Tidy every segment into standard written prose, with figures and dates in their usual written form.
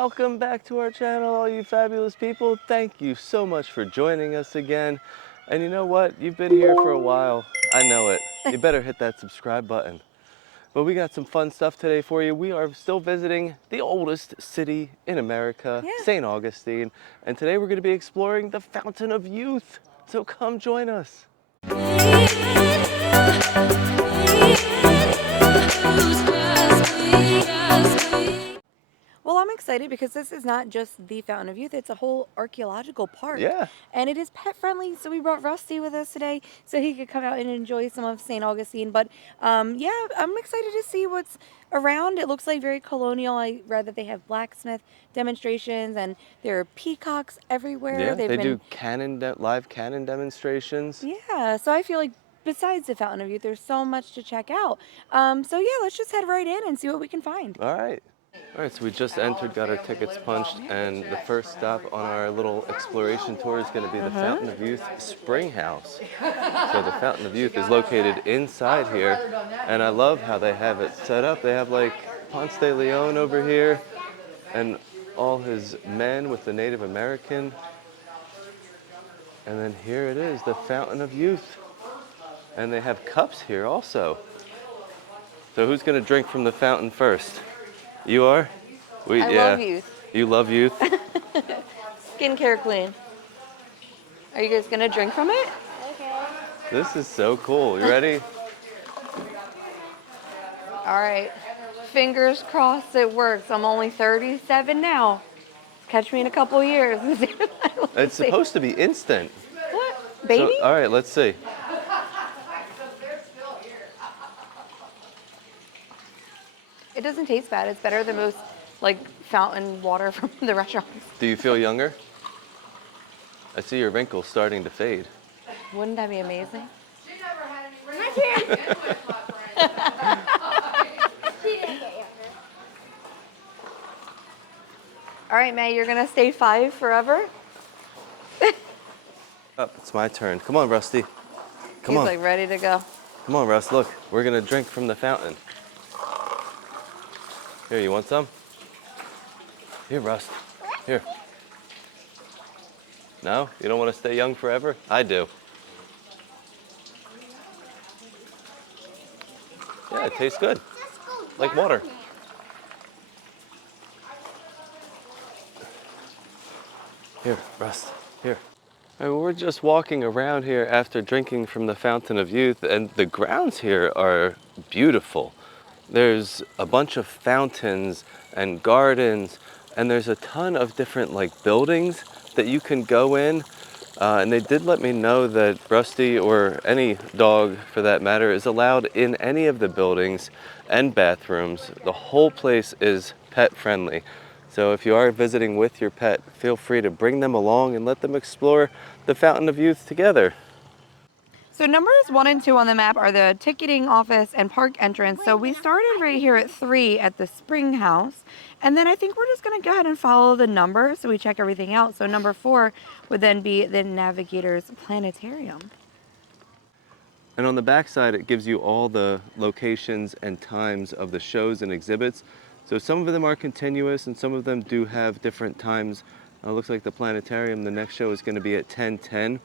Welcome back to our channel, all you fabulous people. Thank you so much for joining us again. And you know what? You've been here for a while. I know it. You better hit that subscribe button. But we got some fun stuff today for you. We are still visiting the oldest city in America, St. Augustine. And today we're going to be exploring the Fountain of Youth. So come join us. Well, I'm excited because this is not just the Fountain of Youth, it's a whole archaeological park. Yeah. And it is pet friendly, so we brought Rusty with us today so he could come out and enjoy some of St. Augustine. But yeah, I'm excited to see what's around. It looks like very colonial. I read that they have blacksmith demonstrations and there are peacocks everywhere. Yeah, they do live cannon demonstrations. Yeah, so I feel like besides the Fountain of Youth, there's so much to check out. So yeah, let's just head right in and see what we can find. All right. All right, so we just entered, got our tickets punched, and the first stop on our little exploration tour is going to be the Fountain of Youth Spring House. So the Fountain of Youth is located inside here, and I love how they have it set up. They have like Ponce de León over here, and all his men with the Native American. And then here it is, the Fountain of Youth. And they have cups here also. So who's going to drink from the fountain first? You are? I love youth. You love youth? Skincare queen. Are you guys going to drink from it? Okay. This is so cool. You ready? All right. Fingers crossed it works. I'm only 37 now. Catch me in a couple years. It's supposed to be instant. What? Baby? So, all right, let's see. It doesn't taste bad. It's better than most like fountain water from the restaurants. Do you feel younger? I see your wrinkles starting to fade. Wouldn't that be amazing? She never had any wrinkles. She didn't get younger. All right, May, you're going to stay 5 forever? Up, it's my turn. Come on, Rusty. Come He's on. like ready to go. Come on, Russ. Look, we're going to drink from the fountain. Here, you want some? Here, Russ. Here. No? You don't want to stay young forever? I do. Yeah, it tastes good. Like water. Here, Russ. Here. All right, well, we're just walking around here after drinking from the Fountain of Youth, and the grounds here are beautiful. There's a bunch of fountains and gardens, and there's a ton of different like buildings that you can go in. And they did let me know that Rusty, or any dog for that matter, is allowed in any of the buildings and bathrooms. The whole place is pet friendly. So if you are visiting with your pet, feel free to bring them along and let them explore the Fountain of Youth together. So numbers 1 and 2 on the map are the ticketing office and park entrance. So we started right here at 3 at the Spring House. And then I think we're just going to go ahead and follow the number so we check everything out. So number 4 would then be the Navigator's Planetarium. And on the back side, it gives you all the locations and times of the shows and exhibits. So some of them are continuous and some of them do have different times. Looks like the planetarium, the next show is going to be at 10:10.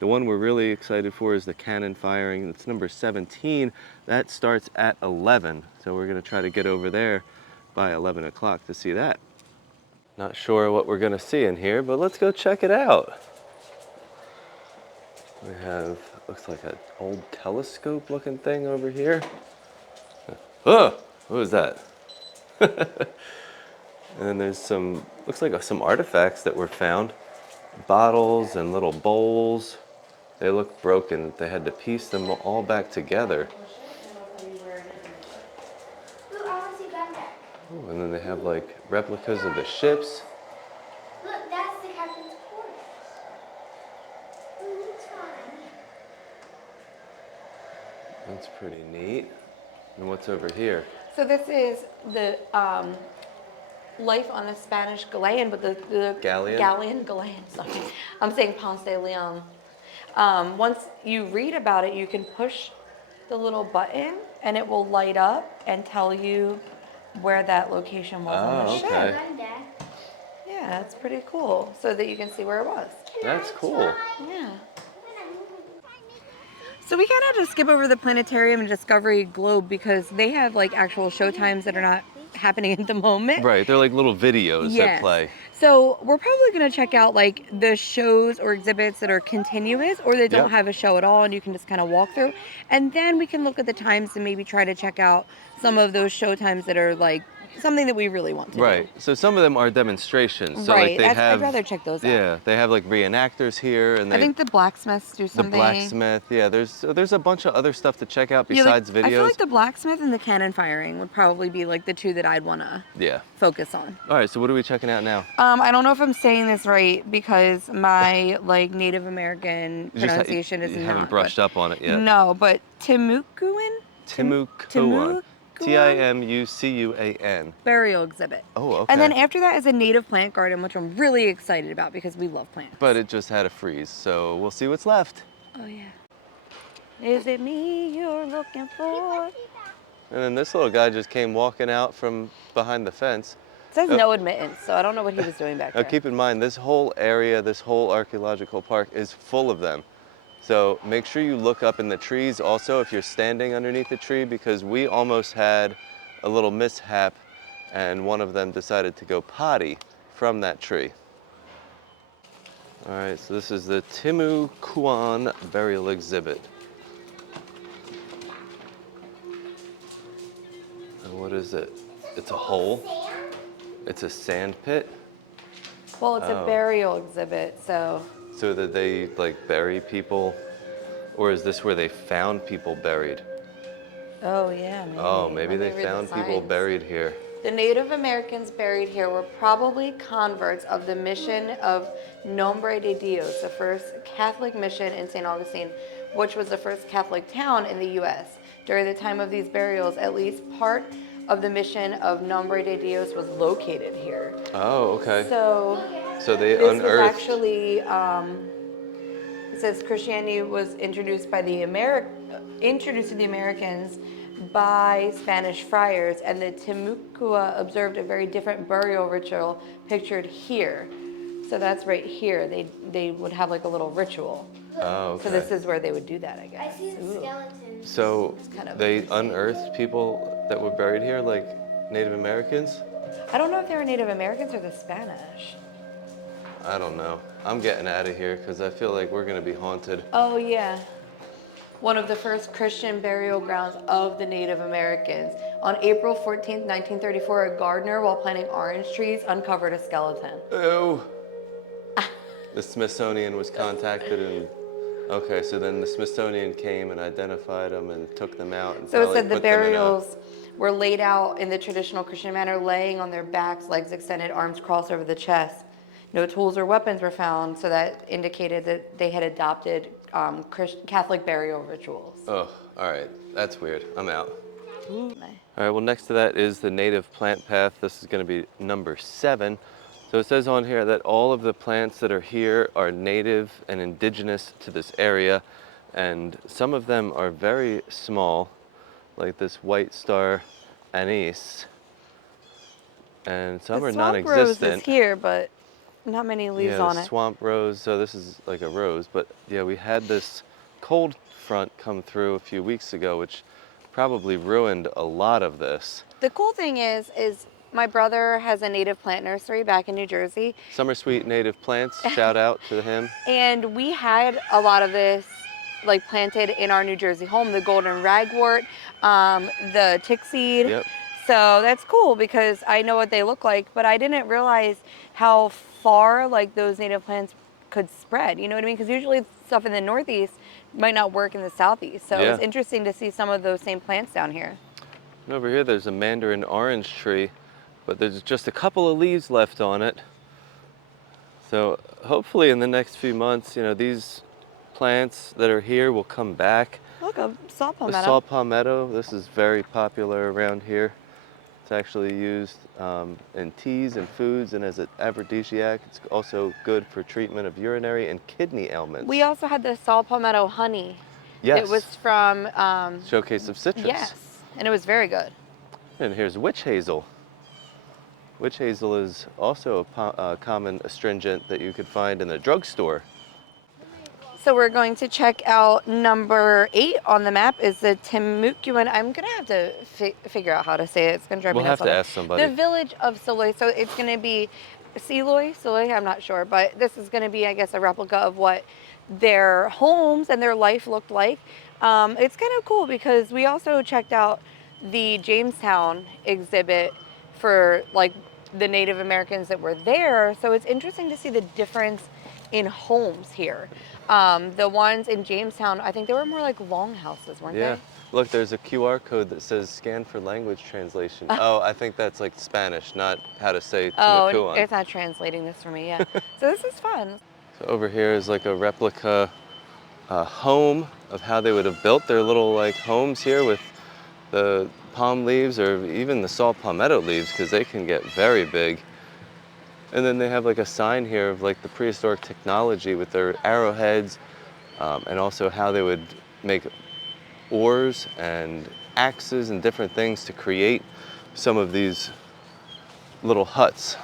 The one we're really excited for is the cannon firing. It's number 17. That starts at 11. So we're going to try to get over there by 11 o'clock to see that. Not sure what we're going to see in here, but let's go check it out. We have, looks like an old telescope looking thing over here. Oh, what was that? And then there's some, looks like some artifacts that were found. Bottles and little bowls. They look broken. They had to piece them all back together. Ooh, and then they have like replicas of the ships. Look, that's the captain's quarters. That's pretty neat. And what's over here? So this is the life on the Spanish galleon, but the Galleon? sorry. I'm saying Ponce de León. Once you read about it, you can push the little button and it will light up and tell you where that location was on the ship. Okay. Yeah, that's pretty cool. So that you can see where it was. That's cool. Yeah. So we kind of just skip over the planetarium and Discovery Globe because they have like actual show times that are not happening at the moment. Right, they're like little videos that Yes. play. So we're probably going to check out like the shows or exhibits that are continuous or they don't Yep. have a show at all and you can just kind of walk through. And then we can look at the times and maybe try to check out some of those show times that are like something that we really want to Right. do. So some of them are demonstrations. So Right. like they have I'd rather check those out. Yeah, they have like reenactors here and I think the blacksmiths do the something. blacksmith. Yeah, there's a bunch of other stuff to check out Yeah, like, besides videos. I feel like the blacksmith and the cannon firing would probably be like the two that I'd want to Yeah. focus on. All right, so what are we checking out now? I don't know if I'm saying this right because my like Native American pronunciation is you not. haven't brushed up on it yet. No, but Timucuan? Timucuan. Timucuan. Burial exhibit. Oh, okay. And then after that is a native plant garden, which I'm really excited about because we love plants. But it just had a freeze, so we'll see what's left. Oh yeah. Is it me you're looking for? And then this little guy just came walking out from behind the fence. It says no admittance, so I don't know what he was doing back Now there. keep in mind, this whole area, this whole archaeological park is full of them. So make sure you look up in the trees also if you're standing underneath the tree because we almost had a little mishap and one of them decided to go potty from that tree. All right, so this is the Timucuan burial exhibit. And what is it? It's a hole. It's a sand pit. Well, it's a burial exhibit, so. So that they like bury people, or is this where they found people buried? Oh yeah, maybe. Oh, maybe Let they me read the found people signs. buried here. The Native Americans buried here were probably converts of the mission of Nombre de Dios, the first Catholic mission in St. Augustine, which was the first Catholic town in the U.S. During the time of these burials, at least part of the mission of Nombre de Dios was located here. Oh, okay. So they this unearthed. was actually, it says Christianity was introduced by introduced to the Americans by Spanish friars, and the Timucua observed a very different burial ritual pictured here. So that's right here. They would have like a little ritual. Oh, okay. So this is where they would do that, I guess. I see the Ooh. skeleton. So kind of they interesting. unearthed people that were buried here, like Native Americans? I don't know if they were Native Americans or the Spanish. I don't know. I'm getting out of here because I feel like we're going to be haunted. Oh yeah. One of the first Christian burial grounds of the Native Americans. On April 14th, 1934, a gardener, while planting orange trees, uncovered a skeleton. Ew. The Smithsonian was contacted and, okay, so then the Smithsonian came and identified them and took them out. And So it probably said the put them in a- burials were laid out in the traditional Christian manner, laying on their backs, legs extended, arms crossed over the chest. No tools or weapons were found, so that indicated that they had adopted Catholic burial rituals. Oh, all right. That's weird. I'm out. All right, well, next to that is the native plant path. This is going to be number 7. So it says on here that all of the plants that are here are native and indigenous to this area, and some of them are very small, like this white star anise, and some The are swamp rose non-existent. is here, but not many leaves on it. Swamp rose, so this is like a rose, but yeah, we had this cold front come through a few weeks ago, which probably ruined a lot of this. The cool thing is my brother has a native plant nursery back in New Jersey, Summer Sweet Native Plants, shout out to him. and we had a lot of this like planted in our New Jersey home, the golden ragwort, the tick seed. Yep. So that's cool because I know what they look like, but I didn't realize how far like those native plants could spread. You know what I mean? Because usually stuff in the Northeast might not work in the Southeast. So Yeah. it's interesting to see some of those same plants down here. And over here there's a mandarin orange tree, but there's just a couple of leaves left on it. So hopefully in the next few months, these plants that are here will come back. Look, a saw The palmetto. saw palmetto, this is very popular around here. It's actually used in teas and foods and as an aphrodisiac. It's also good for treatment of urinary and kidney ailments. We also had the saw palmetto honey. Yes. It was from, Showcase of citrus. yes, and it was very good. And here's witch hazel, Witch hazel is also a common astringent that you could find in the drugstore. So we're going to check out number 8 on the map is the Timucuan. I'm going to have to figure out how to say it. It's going to drive me We'll have nuts. to ask somebody. The village of Siloy. So it's going to be Siloy, I'm not sure. But this is going to be, I guess, a replica of what their homes and their life looked like. It's kind of cool because we also checked out the Jamestown exhibit for like the Native Americans that were there. So it's interesting to see the difference in homes here. The ones in Jamestown, I think they were more like longhouses, weren't Yeah. they? Look, there's a QR code that says scan for language translation. Oh, I think that's like Spanish, not how to say Oh, Timucuan. it's not translating this for me, yeah. So this is fun. So over here is like a replica home of how they would have built their little like homes here with the palm leaves or even the saw palmetto leaves because they can get very big. And then they have like a sign here of like the prehistoric technology with their arrowheads and also how they would make oars and axes and different things to create some of these little huts.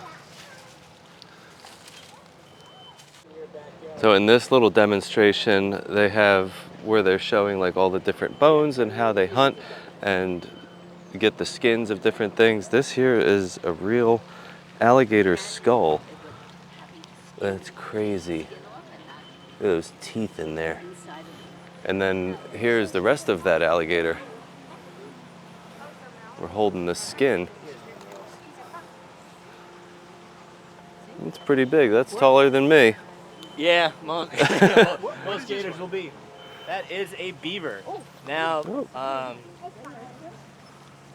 So in this little demonstration, they have where they're showing like all the different bones and how they hunt and get the skins of different things. This here is a real alligator skull. That's crazy. Look at those teeth in there. And then here's the rest of that alligator. We're holding the skin. It's pretty big. That's taller than me. Yeah, most gators will be. That is a beaver. Now,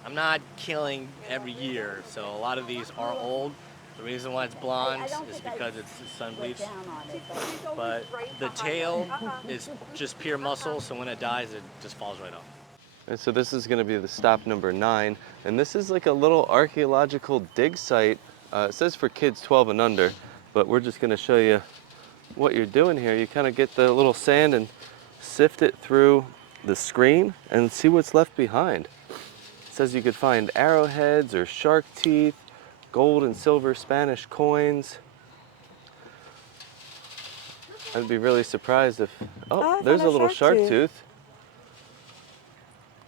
I'm not killing every year, so a lot of these are old. The reason why it's blonde is because it's sun bleached. But the tail is just pure muscle, so when it dies, it just falls right off. And so this is going to be the stop number 9, and this is like a little archaeological dig site. It says for kids 12 and under, but we're just going to show you what you're doing here. You kind of get the little sand and sift it through the screen and see what's left behind. It says you could find arrowheads or shark teeth, gold and silver Spanish coins. I'd be really surprised if, oh, there's a little shark tooth.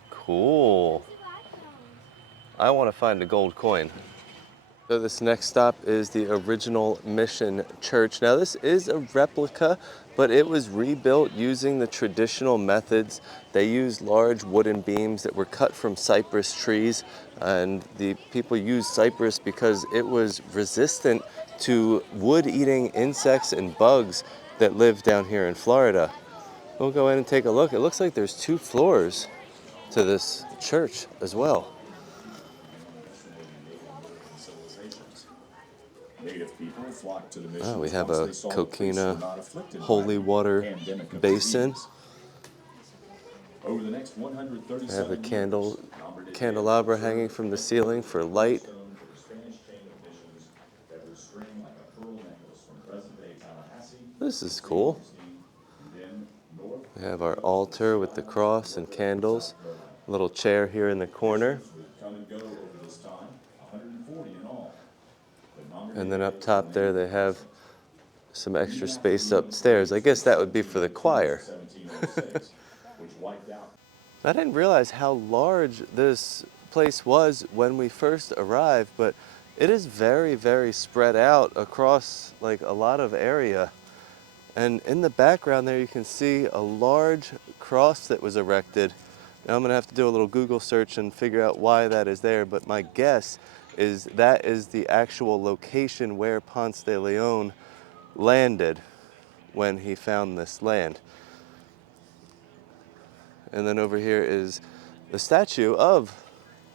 Cool. I want to find a gold coin. So this next stop is the original Mission Church. Now this is a replica, but it was rebuilt using the traditional methods. They used large wooden beams that were cut from cypress trees, and the people used cypress because it was resistant to wood-eating insects and bugs that live down here in Florida. We'll go in and take a look. It looks like there's 2 floors to this church as well. Oh, we have a coquina holy water basin. We have a candelabra hanging from the ceiling for light. This is cool. We have our altar with the cross and candles. A little chair here in the corner. And then up top there they have some extra space upstairs. I guess that would be for the choir. I didn't realize how large this place was when we first arrived, but it is very, very spread out across like a lot of area. And in the background there you can see a large cross that was erected. Now I'm gonna have to do a little Google search and figure out why that is there, but my guess is that is the actual location where Ponce de León landed when he found this land. And then over here is the statue of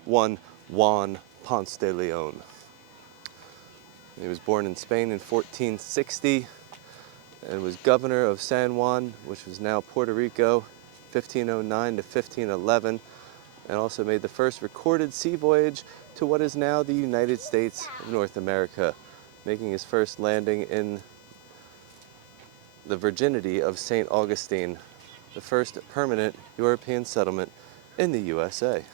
one Juan Ponce de León. He was born in Spain in 1460 and was governor of San Juan, which was now Puerto Rico, 1509 to 1511, and also made the first recorded sea voyage to what is now the United States of North America, making his first landing in the virginity of St. Augustine, the first permanent European settlement in the USA.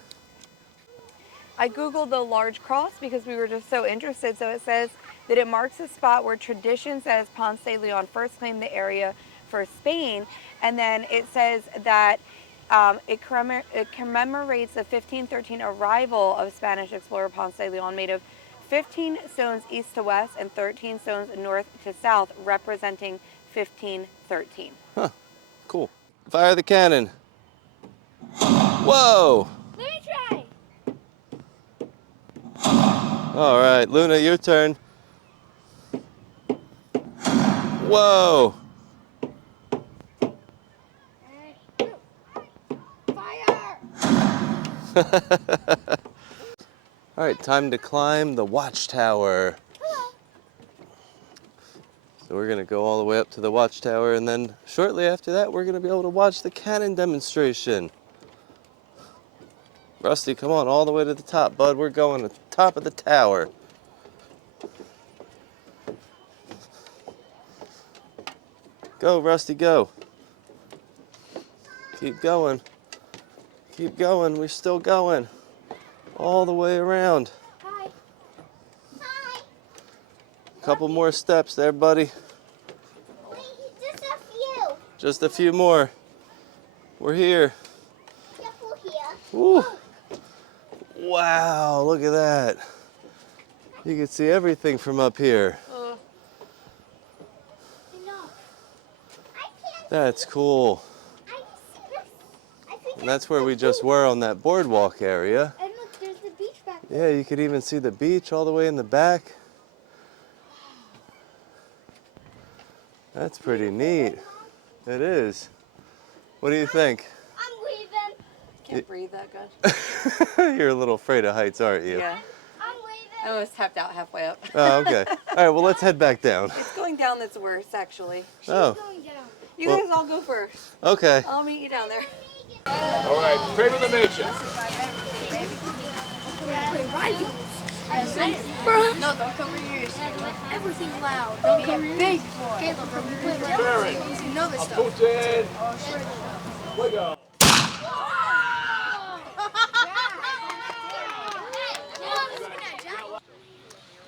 I Googled the large cross because we were just so interested. So it says that it marks a spot where tradition says Ponce de Leon first claimed the area for Spain. And then it says that it commemorates the 1513 arrival of Spanish explorer Ponce de Leon, made of 15 stones east to west and 13 stones north to south, representing 1513. Huh, cool. Fire the cannon. Whoa! Let me try. All right, Luna, your turn. Whoa! Fire! All right, time to climb the watchtower. Hello. So we're gonna go all the way up to the watchtower, and then shortly after that, we're gonna be able to watch the cannon demonstration. Rusty, come on, all the way to the top, bud. We're going to the top of the tower. Go, Rusty, go. Keep going. Keep going. We're still going. All the way around. Hi. Hi. Couple more steps there, buddy. Wait, just a few. Just a few more. We're here. Careful here. Woo. Wow, look at that. You can see everything from up here. No. I can't. That's cool. I see this. I think And that's where we just were on that boardwalk area. And look, there's the beach back there. Yeah, you could even see the beach all the way in the back. That's pretty neat. It is. What do you think? I'm leaving. Can't breathe that good. You're a little afraid of heights, aren't you? Yeah. I'm I leaving. almost tapped out halfway up. Oh, okay. All right, well, let's head back down. It's going down that's worse, actually. Oh, Going down. You Well- guys all go first. okay. I'll meet you down there. All right, pray for the nature. No, don't cover your ears. Everything loud. Don't cover your ears. Caleb, bro, we play right. Barry, You know this stuff. Putin. Fuego.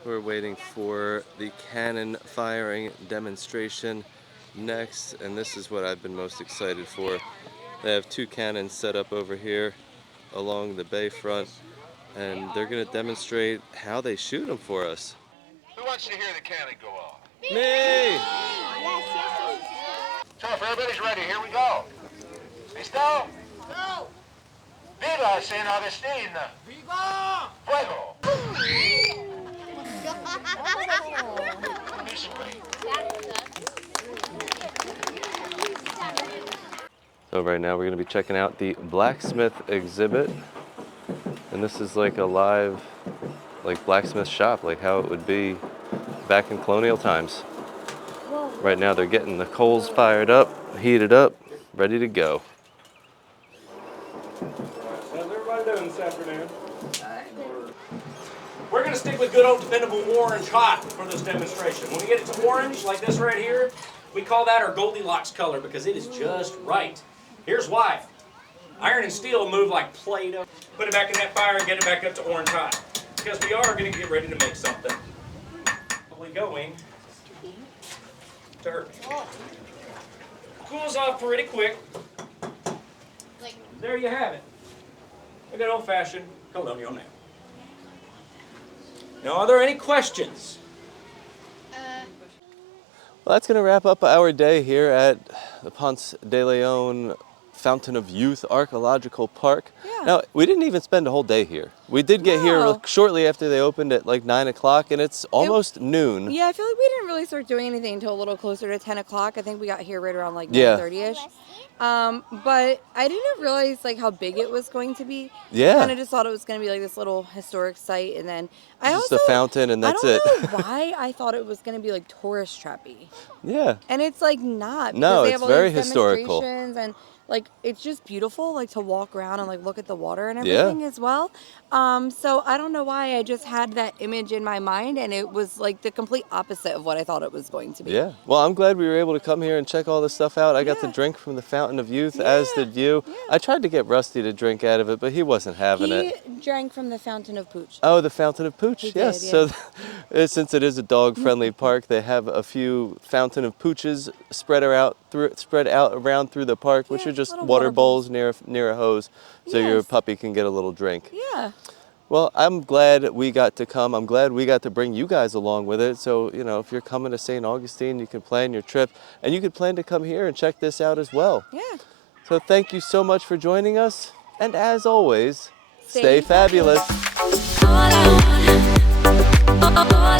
We're waiting for the cannon firing demonstration next, and this is what I've been most excited for. They have two cannons set up over here along the bayfront, and they're going to demonstrate how they shoot them for us. Who wants to hear the cannon go off? Me! So if everybody's ready, here we go. ¿Listo? No. Viva San Augustine! Viva! Fuego! Peacefully. So right now we're going to be checking out the blacksmith exhibit, and this is like a live blacksmith shop, like how it would be back in colonial times. Right now they're getting the coals fired up, heated up, ready to go. How's everybody doing this afternoon? We're going to stick with good old dependable orange hot for this demonstration. When we get it to orange, like this right here, we call that our Goldilocks color because it is just right. Here's why. Iron and steel move like Play-Doh. Put it back in that fire and get it back up to orange hot. Because we are going to get ready to make something. Probably going to hurt me. Cools off pretty quick. There you have it. A good old-fashioned colonial nail. Now, are there any questions? Well, that's going to wrap up our day here at the Ponce de León Fountain of Youth Archaeological Park. Yeah. Now, we didn't even spend a whole day here. We did get here No. shortly after they opened at like 9 o'clock, and it's almost noon. Yeah, I feel like we didn't really start doing anything until a little closer to 10 o'clock. I think we got here right around like Yeah. 9:30ish. But I didn't realize like how big it was going to be. Yeah. I kind of just thought it was going to be like this little historic site, and then I Just also the fountain, and that's I it. don't know why I thought it was going to be like tourist trappy, Yeah. and it's like not. No, because they it's have all very these historical. demonstrations and like it's just beautiful, like to walk around and like look at the water and Yeah. everything as well. So I don't know why I just had that image in my mind, and it was like the complete opposite of what I thought it was going to be. Yeah. Well, I'm glad we were able to come here and check all this stuff out. I got to Yeah. drink from the Fountain of Youth, as Yeah, did you. yeah. I tried to get Rusty to drink out of it, but he wasn't having He it. drank from the Fountain of Pooch. Oh, the Fountain of Pooch. He Yes. did, So, yeah. since it is a dog-friendly park, they have a few Fountain of Pooches spread out around through the park, which Yeah, are just little water water bowls near a hose, so your Yes. puppy can get a little drink. Yeah. Well, I'm glad we got to come. I'm glad we got to bring you guys along with it. So, if you're coming to St. Augustine, you can plan your trip, and you can plan to come here and check this out as well. Yeah. So thank you so much for joining us. And as always, Stay stay fabulous. All I want, all